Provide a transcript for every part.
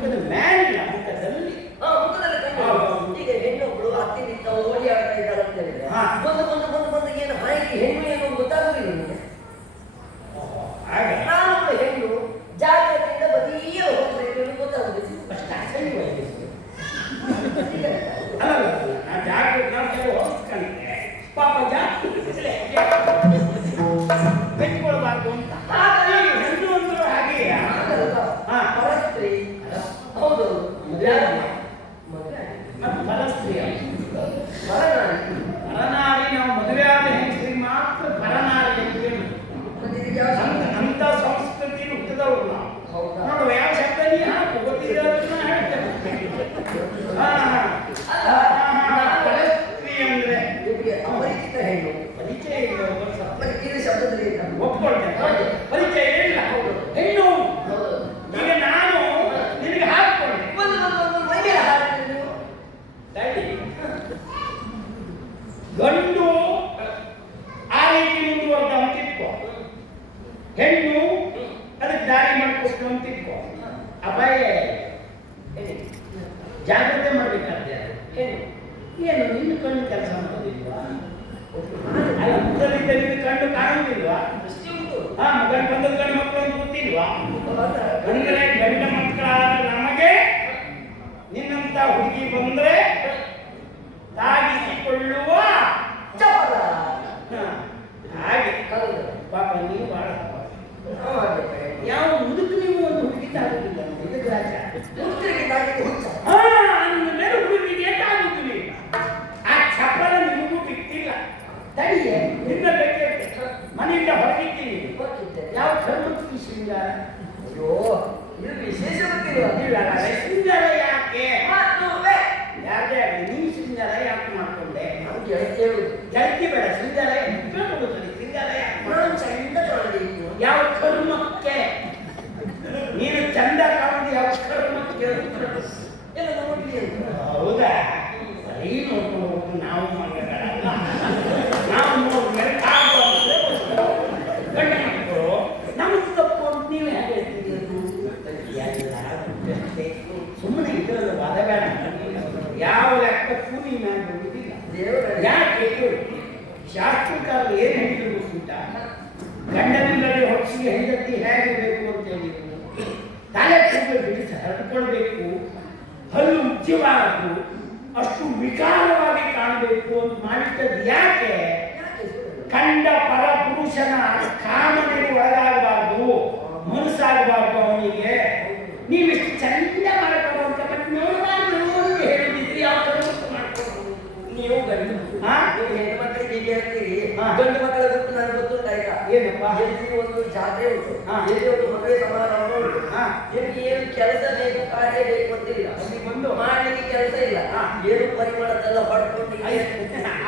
ಮುಖದ ಮ್ಯಾಲಿನ ಮುಖದಲ್ಲಿ. ಹೀಗೆ ಹೆಣ್ಣೊಬ್ಳು ಅತ್ತಿ ನಿಂತ ಓಡಿ ಆಡ್ತಾ ಇದ್ದಾರೆ ಅಂತ ಹೇಳಿದ್ರೆ ಹೆಣ್ಣು ಅದಕ್ಕೆ ದಾರಿ ಮಾಡಿಕೊಟ್ಟು ಅಂತ ಇಟ್ಕೋ. ಅಪಾಯ ಜಾಗ್ರತೆ ಮಾಡ್ಬೇಕಾದ್ರೆ ಏನು? ಏನು? ನಿನ್ನ ಕಣ್ಣು ಕೆಲಸ ಮಾಡೋದಿಲ್ವಾ? ಅಲ್ಲ ಮುಖದಲ್ಲಿದ್ದ ಕಂಡು ಕಣ್ಣು ಕಾಣೋದಿಲ್ವಾ? ಹಾ ಮಗನ ಬಂದದ ಗಂಡು ಮಕ್ಕಳು ಅಂತ ಗೊತ್ತಿಲ್ವಾ? ಗಂಡನೇ ಗಂಡ ಮಕ್ಕಳಾದ ನಮಗೆ ನಿನ್ನಂತ ಹುಡುಗಿ ಬಂದ್ರೆ ಅಷ್ಟು ವಿಕಾರವಾಗಿ ಕಾಣಬೇಕು ಅಂತ ಮಾಡಿದ್ದದ್ದು ಯಾಕೆ ಕಂಡ ಪರಪುರುಷನ ಕಾಮನೆಗೆ ಒಳಗಾಗಬಾರ್ದು ಮನಸ್ಸಾಗಬಾರ್ದು ಅವನಿಗೆ. ನೀವಿಷ್ಟು ಚಂದ ಮಾಡ್ಕೊಂಡು ಅಂತ ಯಾವ ತರ ನೀವು ಗಂಡು ಮಕ್ಕಳ. ಏನಪ್ಪ? ಒಂದು ಜಾತ್ರೆ ಉಂಟು. ಮದುವೆ ಸಮಾರಂಭ ಉಂಟು. ಏನು ಕೆಲಸ ಬೇಕು ಕಾರ್ಯ ಬೇಕು ಅಂತಿಲ್ಲ ಏಳು ಪರಿಮಳದೆಲ್ಲ ಹೊಡ್ಕೊಂಡು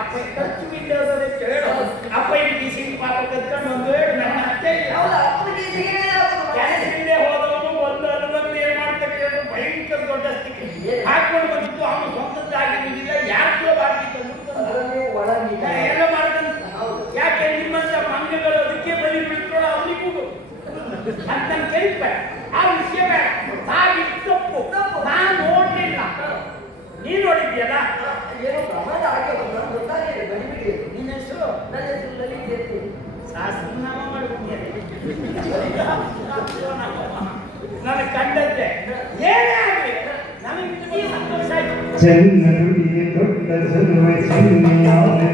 ಅಪ್ಪ ಟಚ್ ವಿಂಡೋಸ್ ಅದೇ ಕೇಳು. ಅಪ್ಪ ಈ ಬಿಸಿ ಪಾಪ ಒಂದು ಹೇಳು ನನ್ನ ಅತ್ತೆ ಹೌದು ಅಪ್ಪನಿಗೆ ಹೋದವನು ಒಂದು ಅನುಬಂಧ ಏನ್ ಮಾಡ್ತಾರೆ ಭಯಂಕರ ದೊಡ್ಡ ಸ್ಥಿತಿ ಹಾಕೊಂಡು ಬಂದಿದ್ದು ಅವನು ಸ್ವಂತದ್ದಾಗಿರುವುದಿಲ್ಲ ಯಾರಿಗೋ ಬಾರ್ದಿತ್ತು ಎಲ್ಲ ಮಾಡ್ತಾನೆ. ಯಾಕೆ ನಿಮ್ಮಂತ ಮಂಗಗಳು ಅದಕ್ಕೆ ಬಲಿ ಬಿಟ್ಕೊಳ್ಳೋ ಅವನಿಗೂ ಅಂತ ಕೇಳಿಪ್ಪ ചെന്നരുളിയ തൊട്ട സർവ ചെന്നിയാവേ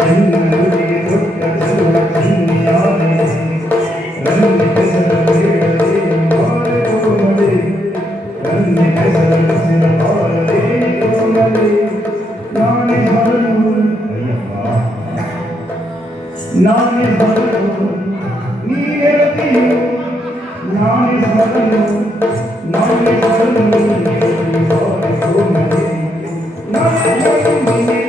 ചെന്നരുളിയ തൊട്ട സർവ ചെന്നിയാവേ രണ്ടിക സർവേ മാറുമതി രണ്ടിക സർവസിന മാറേ മതി നാണി ഹരണു അയ്യപ്പ നാണി ഹരണു നീ എത്തി Thank you.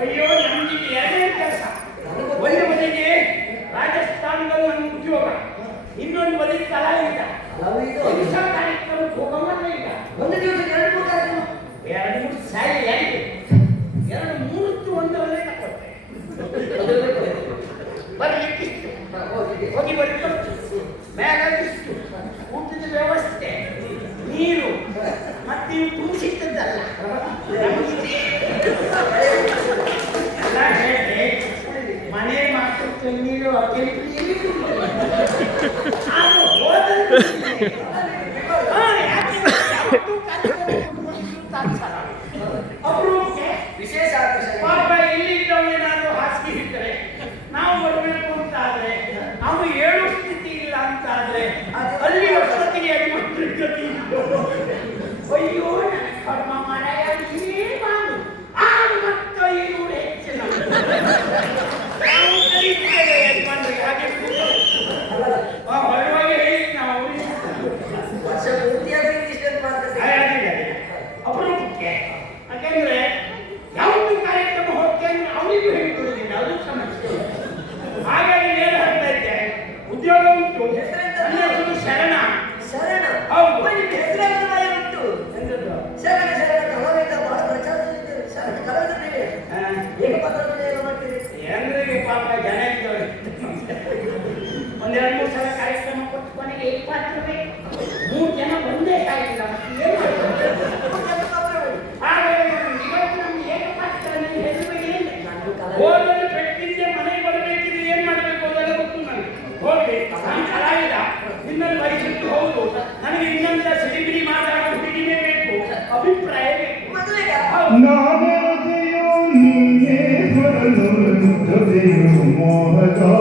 ಅಯ್ಯೋ ನಮ್ಗೆ ಎರಡನೇ ಕೆಲಸ. ಒಂದು ರಾಜಸ್ಥಾನದ ಒಂದು ಉದ್ಯೋಗ ಇನ್ನೊಂದು ಕಲಾವಿದ. ಇಲ್ಲ. ಒಂದು ದಿವಸ ಎರಡು ಮೂರು ಎರಡು ಮೂರು ಎರಡು ಹೋಗಿ ಊಟದ ವ್ಯವಸ್ಥೆ. ಮತ್ತೆ ತುಂಬಿಸಿದ್ದಲ್ಲ ಹೇಳಿದೆ ಮನೆ ಮಾತು ನೀರು ವಿಶೇಷ ಪಾಪ ಇಲ್ಲಿದ್ದವೇ ನಾನು ಹಾಸಿಗೆ ಇದ್ದರೆ ನಾವು ಬರಬೇಕು ಅಂತ ಆದ್ರೆ ಏಳು ಸ್ಥಿತಿ ಇಲ್ಲ ಅಂತ ಅದು ಅಲ್ಲಿ ಹೊಸ ಗತಿ. Ой-ой! நானதையும் நீ கடலுள் மோகதா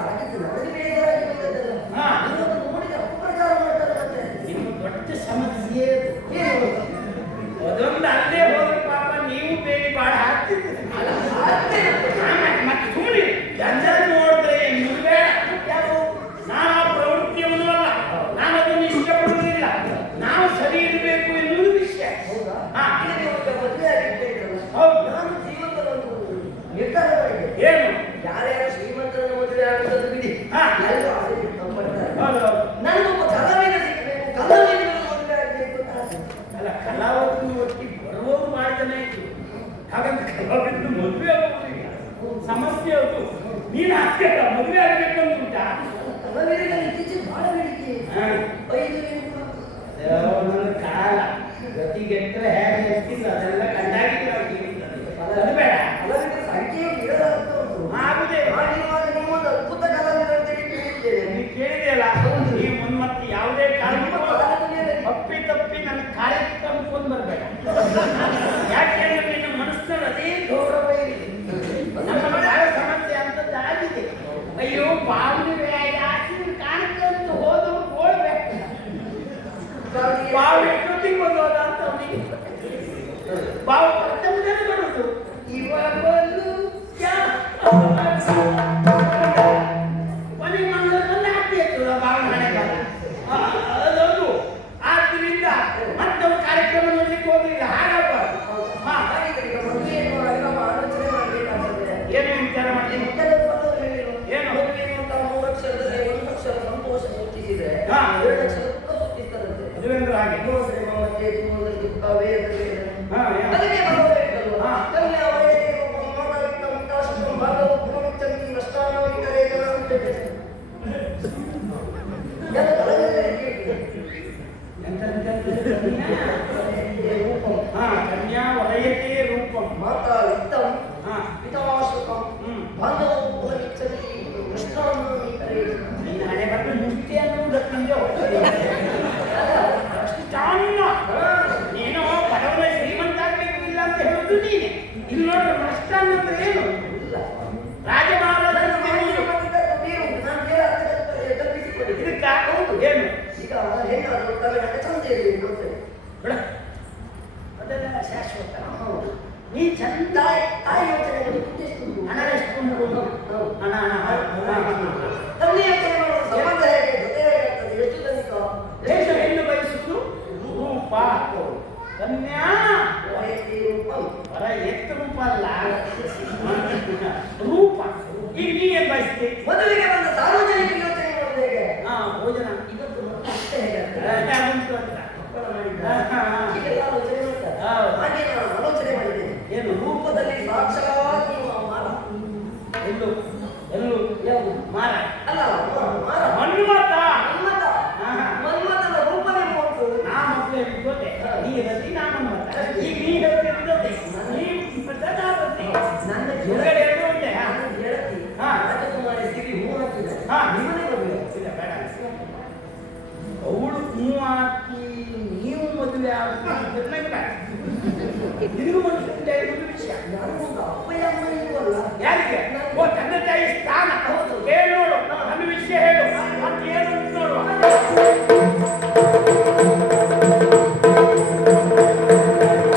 கலக்கத்தில் ಸಮಸ್ಯೆ ಅದು. ನೀನು ಆಗ್ತೇಲ್ಲ ಮದುವೆ ಆಗ್ಬೇಕು ಅಂತ ಉಂಟಾ ಇತ್ತೀಚೆಗೆ ಬಹಳ ಬೇಡಿಕೆ ಕಾಲ ಹೇಗೆ ಎಷ್ಟಿಲ್ಲ ಅದೆಲ್ಲ ಕಂಡಾಗಿಲ್ಲ ಬೇಡ ಸಂಖ್ಯೆ ಆಗಿದೆ ಹಾಗೆ ಆಲೋಚನೆ ಮಾಡಿದ್ದೇನೆ ಏನು? ರೂಪದಲ್ಲಿ ಸಾಕ್ಷಾತ್ ಮಾರ. ಎಲ್ಲು ಎಲ್ಲ ಯಾವುದು ಮಾರ. ಅಲ್ಲ ಮಾರ ಮನ್ಮತ ಮನ್ಮತ ಮನ್ಮತನ ರೂಪನೇ ನೋಡ್ತು ನಾ ಮೊದಲೇ ನೀ ಇರತಿ ನಾ ಮನ್ಮತ ಈಗ ನೀ ಹೇಳ್ತಿ ನನ್ನ ಗೆಳತಿ ನನ್ನ ಗೆಳತಿ ಹಾ. ರಾಜಕುಮಾರಿ ಸಿರಿ ಹೂ. ಹಾಕಿದ್ದಾರೆ ಹಾ ತಿರುಮಂತೆ ವಿಷಯ ಯಾರು ಒಂದು ಅಪ್ಪಯ್ಯ ಅಮ್ಮ ಇದು ಯಾರಿಗೆ? ಓ ತಂದೆ ತಾಯಿ ಸ್ಥಾನ. ಹೌದು.